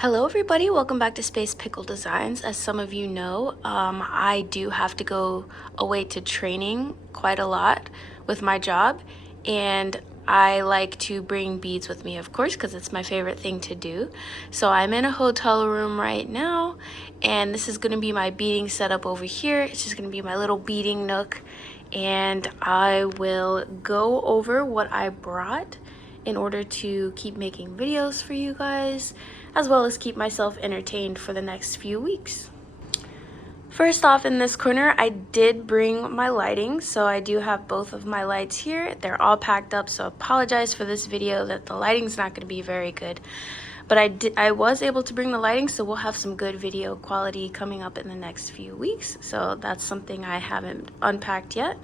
Hello everybody, welcome back to Space Pickle Designs. As some of you know, I do have to go away to training quite a lot with my job, and I like to bring beads with me, of course, because it's my favorite thing to do. So I'm in a hotel room right now, and this is going to be my beading setup over here. It's just going to be my little beading nook, and I will go over what I brought in order to keep making videos for you guys, as well as keep myself entertained for the next few weeks. First off, in this corner, I did bring my lighting, so I do have both of my lights here. They're all packed up, so apologize for this video that the lighting's not going to be very good. But I was able to bring the lighting, so we'll have some good video quality coming up in the next few weeks. So that's something I haven't unpacked yet.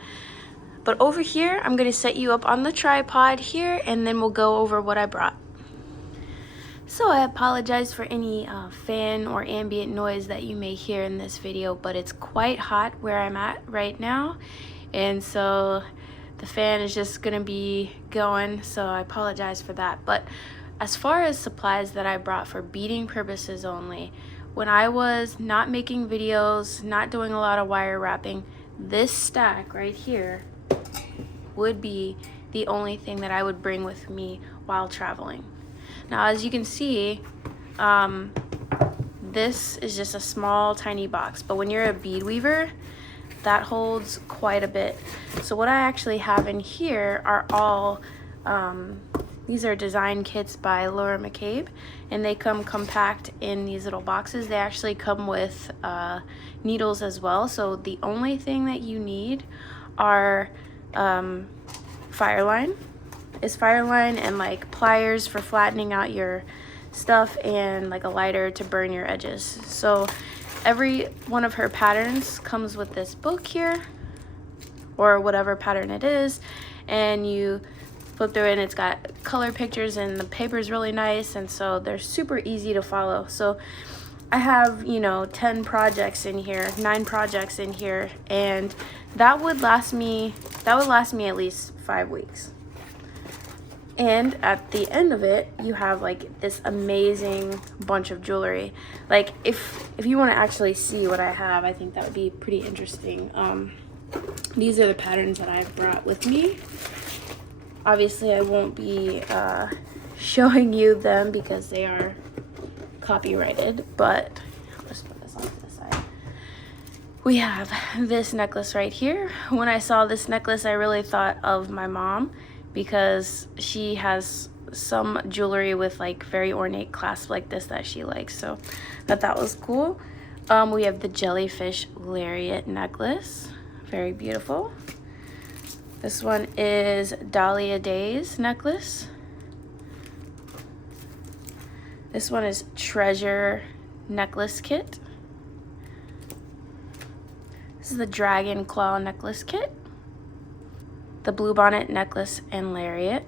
But over here, I'm going to set you up on the tripod here, and then we'll go over what I brought. So I apologize for any fan or ambient noise that you may hear in this video, but it's quite hot where I'm at right now, and so the fan is just going to be going, so I apologize for that. But as far as supplies that I brought for beading purposes only, when I was not making videos, not doing a lot of wire wrapping, this stack right here would be the only thing that I would bring with me while traveling. Now, as you can see, this is just a small tiny box, but when you're a bead weaver, that holds quite a bit. So what I actually have in here are all these are design kits by Laura McCabe, and they come compact in these little boxes. They actually come with needles as well, so the only thing that you need are fireline and like pliers for flattening out your stuff, and like a lighter to burn your edges. So every one of her patterns comes with this book here, or whatever pattern it is, and you flip through it and it's got color pictures, and the paper is really nice, and so they're super easy to follow. So I have, 10 projects in here, 9 projects in here, and that would last me at least 5 weeks. And at the end of it, you have like this amazing bunch of jewelry. Like if you want to actually see what I have, I think that would be pretty interesting. These are the patterns that I've brought with me. Obviously, I won't be showing you them because they are copyrighted, but I'll just put this off to the side. We have this necklace right here. When I saw this necklace, I really thought of my mom, because she has some jewelry with like very ornate clasp like this that she likes, so that was cool. We have the jellyfish lariat necklace, very beautiful. This one is Dahlia Days necklace. This one is treasure necklace kit. This is the dragon claw necklace kit. The bluebonnet necklace and lariat.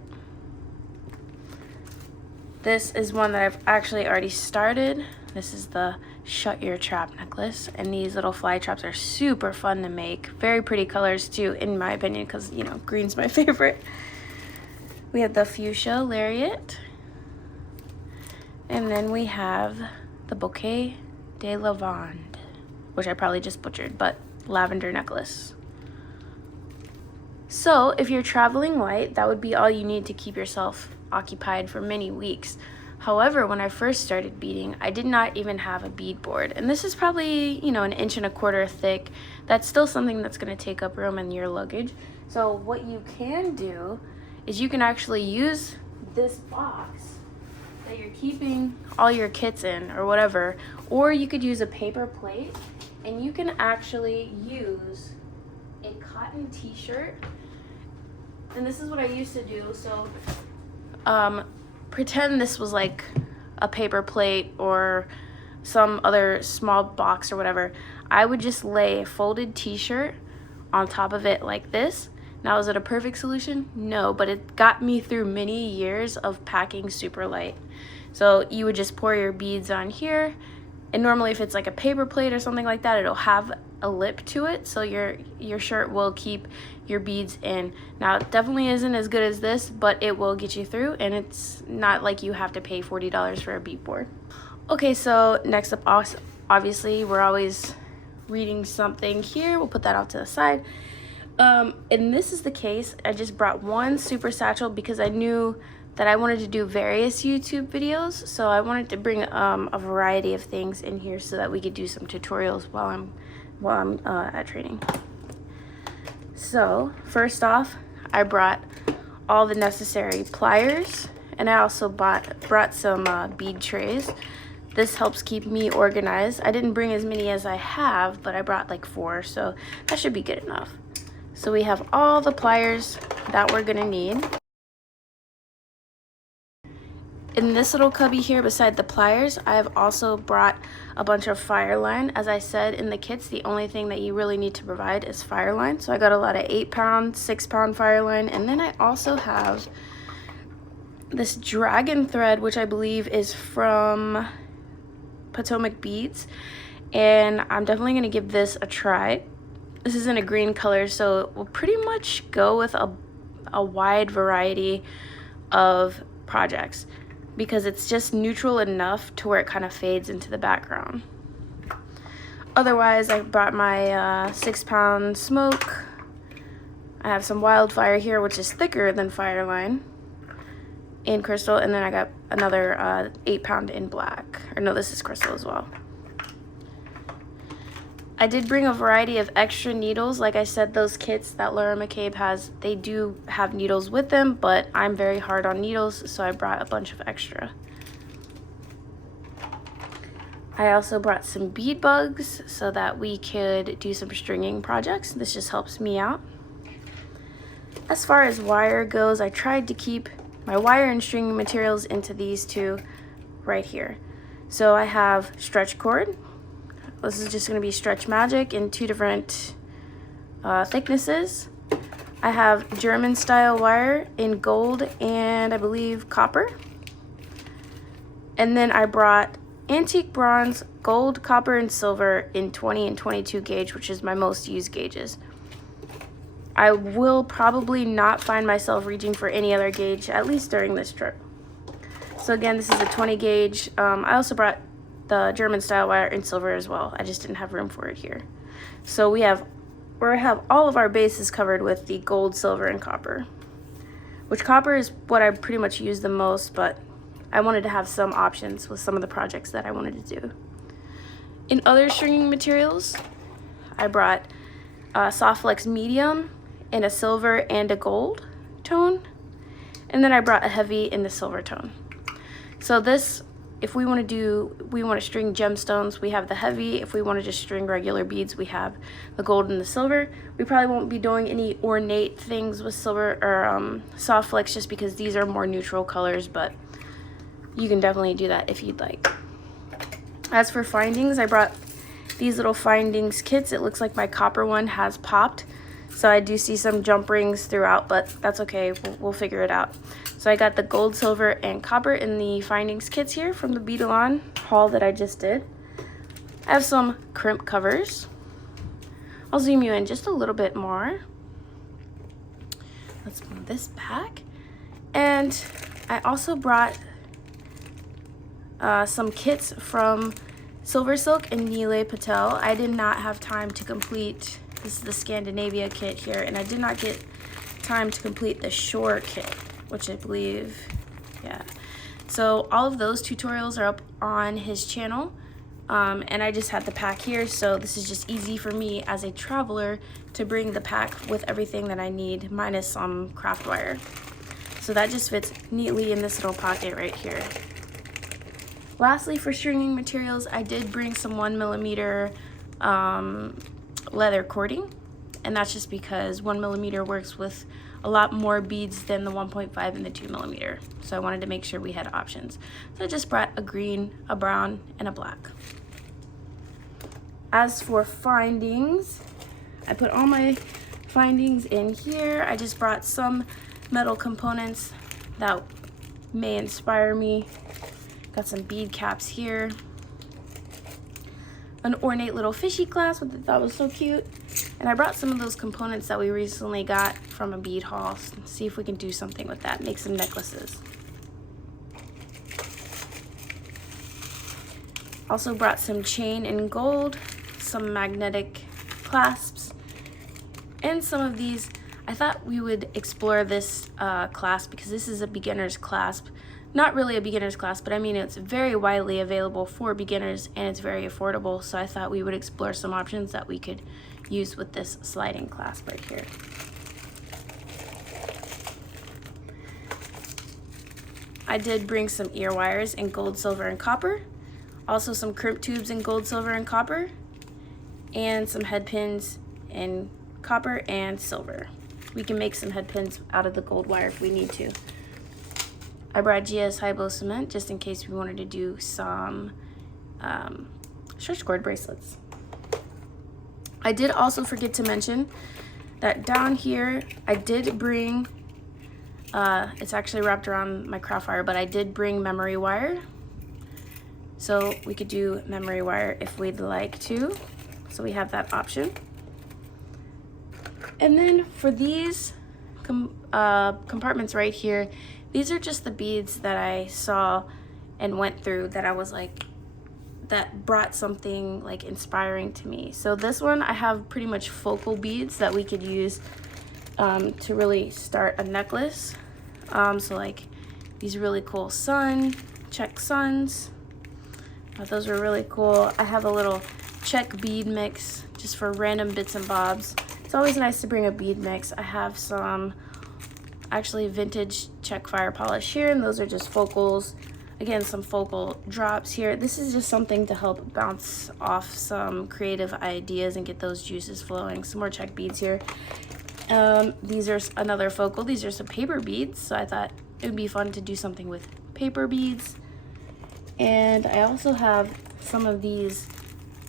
This is one that I've actually already started. This is the shut your trap necklace, and these little fly traps are super fun to make. Very pretty colors too, in my opinion, because green's my favorite. We have the fuchsia lariat, and then we have the bouquet de lavande, which I probably just butchered, but lavender necklace. So if you're traveling light, that would be all you need to keep yourself occupied for many weeks. However, when I first started beading, I did not even have a bead board. And this is probably, an 1.25 inches thick. That's still something that's going to take up room in your luggage. So what you can do is you can actually use this box that you're keeping all your kits in or whatever, or you could use a paper plate, and you can actually use a cotton t-shirt. And this is what I used to do. So pretend this was like a paper plate or some other small box or whatever. I would just lay a folded t-shirt on top of it like this. Now, is it a perfect solution? No, but it got me through many years of packing super light. So you would just pour your beads on here, and normally if it's like a paper plate or something like that, it'll have a lip to it, so your shirt will keep your beads in. Now, it definitely isn't as good as this, but it will get you through, and it's not like you have to pay $40 for a bead board. Okay, so next up, obviously, we're always reading something here. We'll put that off to the side. And this is the case. I just brought one super satchel because I knew that I wanted to do various YouTube videos. So I wanted to bring a variety of things in here so that we could do some tutorials while I'm at training. So first off, I brought all the necessary pliers, and I also brought some bead trays. This helps keep me organized. I didn't bring as many as I have, but I brought like 4, so that should be good enough. So we have all the pliers that we're gonna need. In this little cubby here beside the pliers, I have also brought a bunch of fire line. As I said in the kits, the only thing that you really need to provide is fire line. So I got a lot of 8-pound, 6-pound fire line, and then I also have this dragon thread, which I believe is from Potomac Beads, and I'm definitely gonna give this a try. This is in a green color, so it will pretty much go with a wide variety of projects because it's just neutral enough to where it kind of fades into the background. Otherwise, I brought my 6-pound smoke. I have some wildfire here, which is thicker than Fireline in crystal, and then I got another 8-pound in black. Or no, this is crystal as well. I did bring a variety of extra needles. Like I said, those kits that Laura McCabe has, they do have needles with them, but I'm very hard on needles, so I brought a bunch of extra. I also brought some bead bugs so that we could do some stringing projects. This just helps me out. As far as wire goes, I tried to keep my wire and stringing materials into these two right here. So I have stretch cord. This is just going to be Stretch Magic in 2 different thicknesses. I have German style wire in gold and I believe copper. And then I brought antique bronze, gold, copper, and silver in 20 and 22 gauge, which is my most used gauges. I will probably not find myself reaching for any other gauge, at least during this trip. So again, this is a 20 gauge. I also brought the German style wire in silver as well. I just didn't have room for it here. So we have all of our bases covered with the gold, silver, and copper. Which copper is what I pretty much use the most, but I wanted to have some options with some of the projects that I wanted to do. In other stringing materials, I brought Soft Flex Medium in a silver and a gold tone, and then I brought a heavy in the silver tone. So this, if we want to string gemstones, we have the heavy. If we want to just string regular beads, we have the gold and the silver. We probably won't be doing any ornate things with silver or soft flex just because these are more neutral colors, but you can definitely do that if you'd like. As for findings, I brought these little findings kits. It looks like my copper one has popped, so I do see some jump rings throughout, but that's okay, we'll figure it out. So I got the gold, silver, and copper in the findings kits here from the Bead haul that I just did. I have some crimp covers. I'll zoom you in just a little bit more. Let's move this back. And I also brought some kits from Silver Silk and Nile Patel. I did not have time to complete, this is the Scandinavia kit here, and I did not get time to complete the Shore kit, which I believe, yeah. So all of those tutorials are up on his channel, and I just had the pack here, so this is just easy for me as a traveler to bring the pack with everything that I need, minus some craft wire. So that just fits neatly in this little pocket right here. Lastly, for stringing materials, I did bring some 1mm leather cording, and that's just because 1mm works with a lot more beads than the 1.5 and the 2mm. So I wanted to make sure we had options. So I just brought a green, a brown, and a black. As for findings, I put all my findings in here. I just brought some metal components that may inspire me. Got some bead caps here. An ornate little fishy clasp, which I thought was so cute. And I brought some of those components that we recently got from a bead haul. See if we can do something with that, make some necklaces. Also brought some chain in gold, some magnetic clasps, and some of these. I thought we would explore this clasp because this is a beginner's clasp. Not really a beginner's clasp, but I mean it's very widely available for beginners and it's very affordable. So I thought we would explore some options that we could use with this sliding clasp right here. I did bring some ear wires in gold, silver, and copper. Also some crimp tubes in gold, silver, and copper. And some head pins in copper and silver. We can make some head pins out of the gold wire if we need to. I brought GS high blow cement just in case we wanted to do some stretch cord bracelets. I did also forget to mention that down here I did bring, it's actually wrapped around my craft wire, but I did bring memory wire. So we could do memory wire if we'd like to. So we have that option. And then for these compartments right here, these are just the beads that I saw and went through that I was like, that brought something like inspiring to me. So this one, I have pretty much focal beads that we could use to really start a necklace. So like these really cool check suns. Those were really cool. I have a little check bead mix just for random bits and bobs. It's always nice to bring a bead mix. I have some actually vintage check fire polish here, and those are just focals. Again, some focal drops here. This is just something to help bounce off some creative ideas and get those juices flowing. Some more check beads here. These are another focal. These are some paper beads, so I thought it would be fun to do something with paper beads. And I also have some of these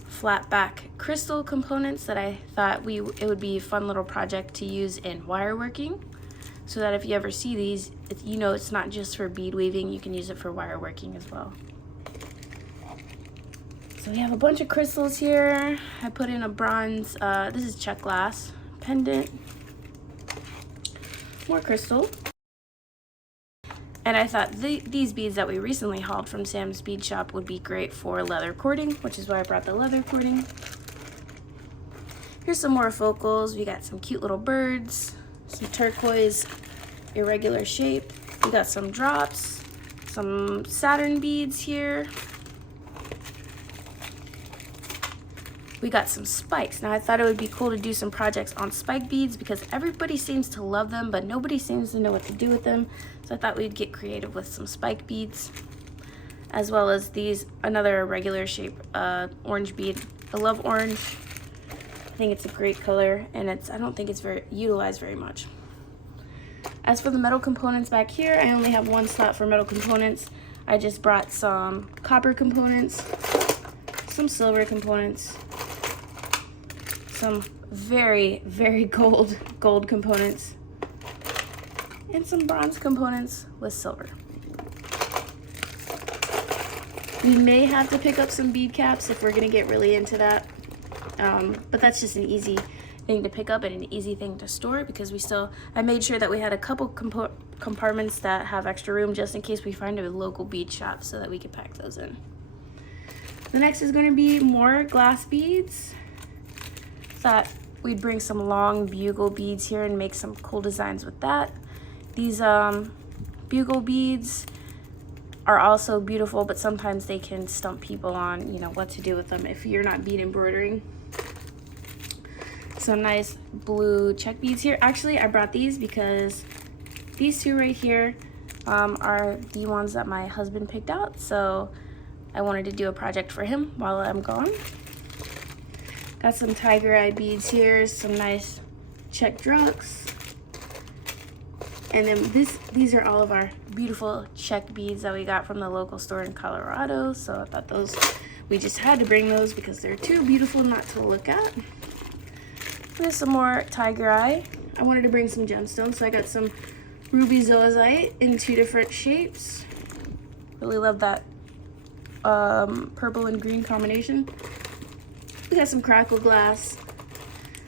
flat back crystal components that I thought it would be a fun little project to use in wire working, so that if you ever see these, you know it's not just for bead weaving, you can use it for wire working as well. So we have a bunch of crystals here. I put in a bronze, this is check glass pendant, more crystal. And I thought these beads that we recently hauled from Sam's Bead Shop would be great for leather cording, which is why I brought the leather cording. Here's some more focals. We got some cute little birds, some turquoise irregular shape. We got some drops, some Saturn beads here. We got some spikes. Now I thought it would be cool to do some projects on spike beads because everybody seems to love them, but nobody seems to know what to do with them. So I thought we'd get creative with some spike beads, as well as these, another regular shape orange bead. I love orange. I think it's a great color, and I don't think it's very utilized very much. As for the metal components back here, I only have one slot for metal components. I just brought some copper components, some silver components, some very, very gold components, and some bronze components with silver. We may have to pick up some bead caps if we're gonna get really into that, but that's just an easy thing to pick up and an easy thing to store because I made sure that we had a couple compartments that have extra room just in case we find a local bead shop so that we could pack those in. The next is gonna be more glass beads. Thought we'd bring some long bugle beads here and make some cool designs with that. These bugle beads are also beautiful, but sometimes they can stump people on, you know, what to do with them if you're not bead embroidering. Some nice blue check beads here. Actually, I brought these because these two right here are the ones that my husband picked out, so I wanted to do a project for him while I'm gone. Got some tiger eye beads here, some nice check drops. And then these are all of our beautiful check beads that we got from the local store in Colorado. So I thought we just had to bring those because they're too beautiful not to look at. There's some more tiger eye. I wanted to bring some gemstones, so I got some ruby zoisite in 2 different shapes. Really love that purple and green combination. We got some crackle glass,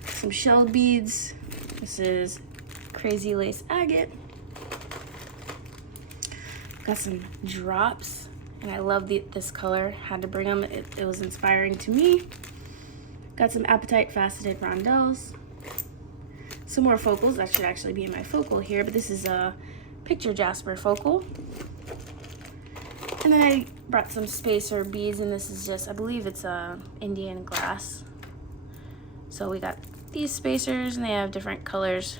some shell beads. This is crazy lace agate. Got some drops and I love this color. Had to bring them. It was inspiring to me. Got some apatite faceted rondelles. Some more focals. That should actually be in my focal here, but this is a picture jasper focal. And then I brought some spacer beads, and this is just, I believe it's Indian glass. So we got these spacers, and they have different colors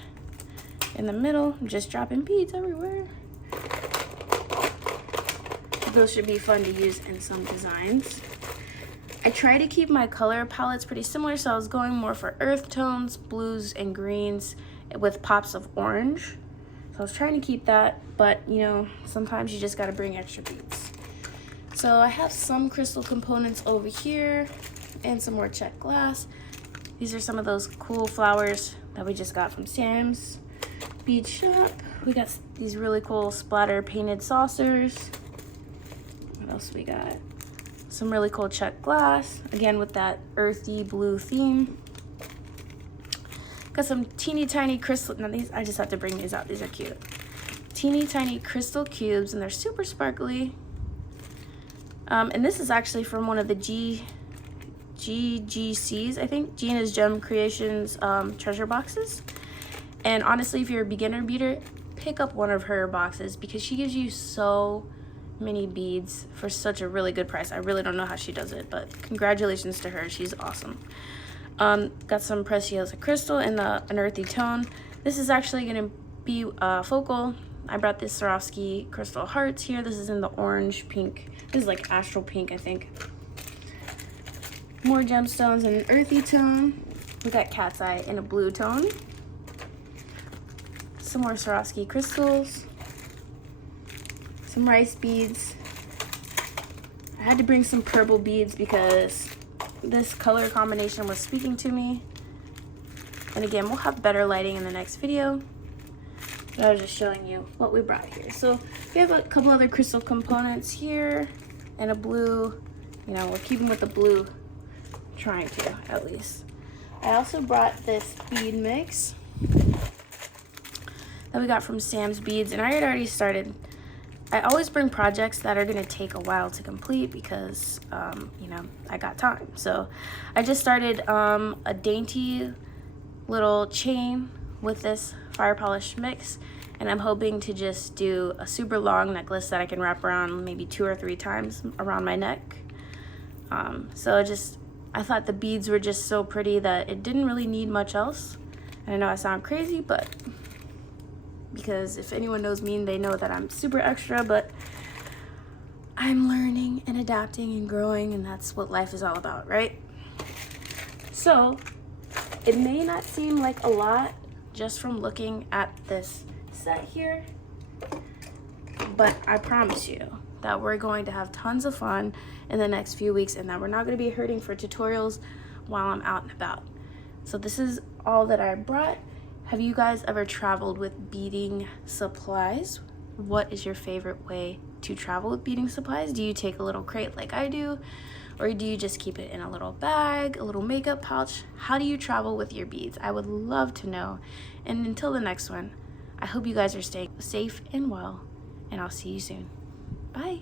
in the middle. I'm just dropping beads everywhere. Those should be fun to use in some designs. I try to keep my color palettes pretty similar, so I was going more for earth tones, blues, and greens with pops of orange. So I was trying to keep that, but you know, sometimes you just gotta bring extra beads. So I have some crystal components over here and some more check glass. These are some of those cool flowers that we just got from Sam's bead shop. We got these really cool splatter painted saucers. What else we got? Some really cool check glass, again with that earthy blue theme. Got some teeny tiny crystal, now these, I just have to bring these out, these are cute. Teeny tiny crystal cubes, and they're super sparkly. And this is actually from one of the GGCs, I think, Gina's Gem Creations treasure boxes. And honestly, if you're a beginner beader, pick up one of her boxes because she gives you so many beads for such a really good price. I really don't know how she does it, but congratulations to her, she's awesome. Got some Preciosa crystal in an earthy tone. This is actually gonna be focal. I brought this Swarovski crystal hearts here. This is in the orange pink. This is like astral pink, I think. More gemstones in an earthy tone. We got cat's eye in a blue tone. Some more Swarovski crystals. Some rice beads. I had to bring some purple beads because this color combination was speaking to me. And again, we'll have better lighting in the next video. But I was just showing you what we brought here. So we have a couple other crystal components here and a blue. You know, we're keeping with the blue, trying to at least. I also brought this bead mix that we got from Sam's Beads, and I had already started. I always bring projects that are gonna take a while to complete because, you know, I got time. So I just started a dainty little chain with this fire polish mix, and I'm hoping to just do a super long necklace that I can wrap around maybe 2 or 3 times around my neck. So I thought the beads were just so pretty that it didn't really need much else. And I know I sound crazy, but because if anyone knows me, they know that I'm super extra, but I'm learning and adapting and growing, and that's what life is all about, right? So it may not seem like a lot just from looking at this set here, but I promise you that we're going to have tons of fun in the next few weeks, and that we're not going to be hurting for tutorials while I'm out and about. So this is all that I brought. Have you guys ever traveled with beading supplies? What is your favorite way to travel with beading supplies? Do you take a little crate like I do? Or do you just keep it in a little bag, a little makeup pouch? How do you travel with your beads? I would love to know. And until the next one, I hope you guys are staying safe and well, and I'll see you soon. Bye.